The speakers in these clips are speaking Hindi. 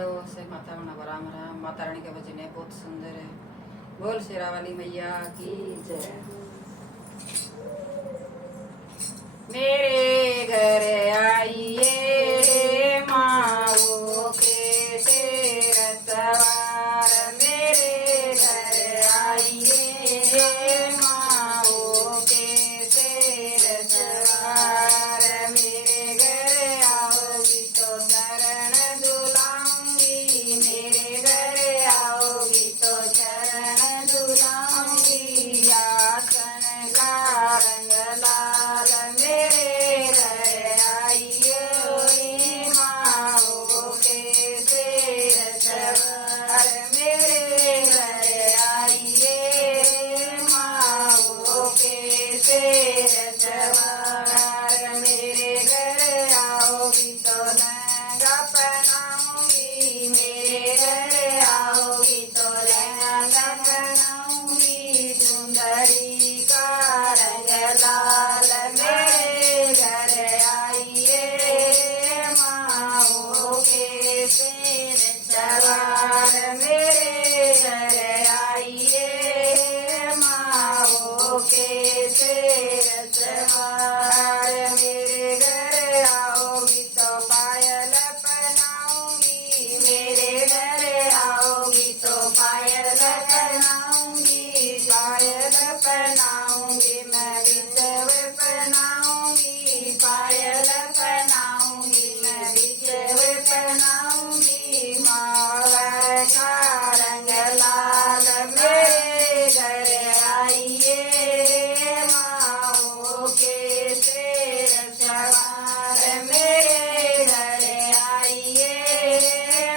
हेलो से माता राम राम। माता रानी के भजन है, बहुत सुंदर है। बोल शेरा वाली मैया की जय। मेरे घर आइए माओ के तेरा सवार, मेरे घर आइए माओ के तेरा सवार। मेरे घर आओगी तो शरण दुलाऊंगी, मेरे घर आओगी तो शरण दुलाऊंगी। आसन का रंग लाल, मेरे घर आइए माओ के तेरा सवार, मेरे घर आइए माओ के तेरा सवार। मेरे घर आओगी तो लहंगा पहनाऊंगी, मेरे घर आओगी तो लहंगा पहनाऊंगी। सुंदरी का रंग लाल, मेरे घर आइए माओ के तेरे सवार, मेरे घर आइए माओ के तेरे सवार। मेरे घर आओगी तो पायल पहनाऊंगी, मेरे घर आओगी तो पायल पहनाऊंगी। पायल पहनाऊंगी मैं बिछवे पहनाऊंगी, पायल पहनाऊंगी मैं बिछवे पहनाऊंगी। माला का रंग लाल, मेरे घर आइए माओ के तेरा सवार, मेरे घर आइए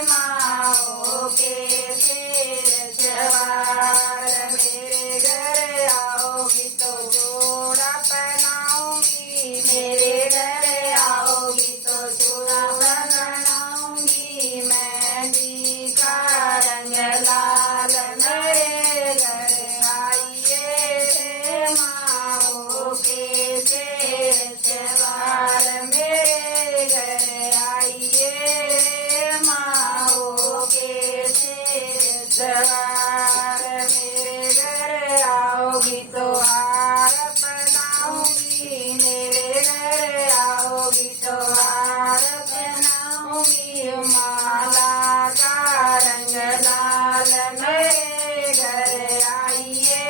माओ के तेरा सवार। मेरे घर आओगी तो जोड़ा पहनाऊंगी, मेरे घर आओगी तो जोड़ा पहनाऊंगी। मेहंदी का रंग लाल, मेरे घर आइए माओ के तेरे सवार, मेरे घर आइए माओ के तेरे सवार। मेरे घर आओगी तो हार पहनाऊंगी, मेरे घर आओगी तो हार पहनाऊंगी। माला का रंग लाल, मेरे घर आइए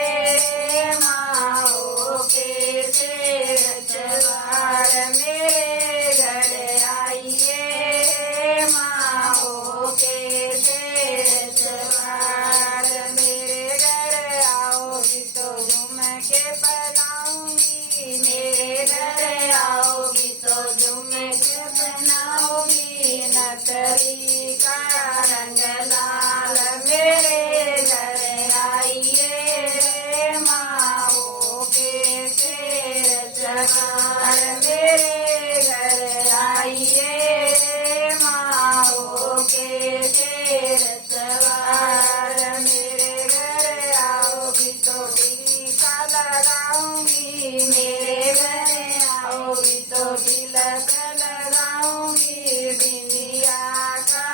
माओ के तेरे सवार, मेरे घर आइए माओ के तेरे सवार। मेरे घर आओगी तो झुमके पहनाऊंगी, मेरे घर आओगी तो झुमके पहनाऊंगी। नकली का रंग लाल, मेरे घर आइए माओ के तेरे सवार, मेरे घर आइए माओ के तेरे सवार। मेरे घर आओगी तो टीका लगाऊंगी, मेरे घर आओगी तो तिलक लगाऊंगी। बिंदिया का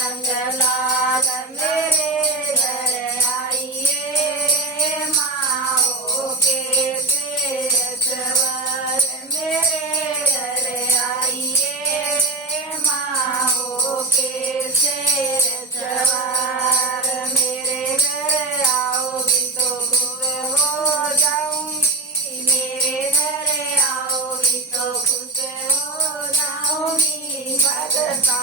रंग लाल मेरे घर आइए माओ के शेर सवार मेरे घर आइए माओ के शेर सवार मेरे घर आओगी तो खुश हो जाऊंगी मेरे घर आओगी तो खुश हो जाऊंगी भगता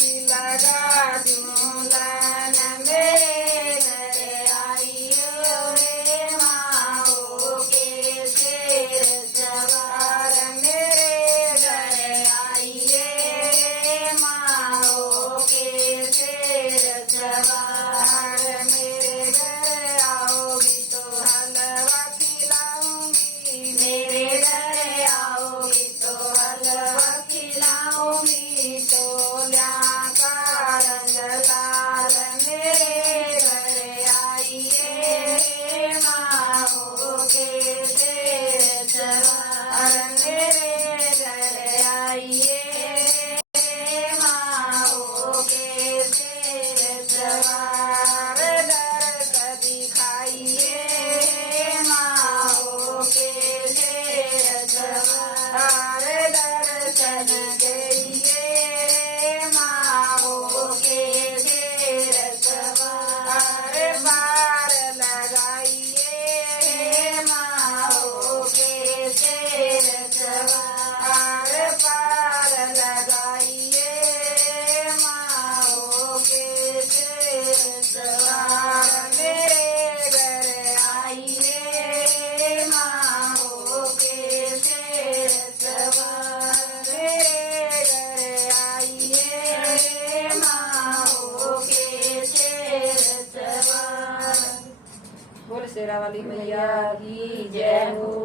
की लगा झूलन मेरे घर आइए माओ के शेर सवार मेरे घर आइए माओ के शेर सवार मेरे घर आओगी तो हलवा खिलाऊंगी मेरे घर आओगी तो हलवा खिलाऊंगी तोलिया का रंग लाल मेरे घर आइए माओ के शेर सवार मेरे घर आइए माओ के शेर सवार दर्द दिखाइए माओ के शेर सवार दर्शन देइए माओ के शेर सवार बार लगाइए माओ के शेर सवार पार लगाइए माओ के शेर सवार मेरे घर आइए माओ के शेर सवार मेरे घर आइए माओ के शेर सवार। बोल शेरा वाली मैया की जय हो।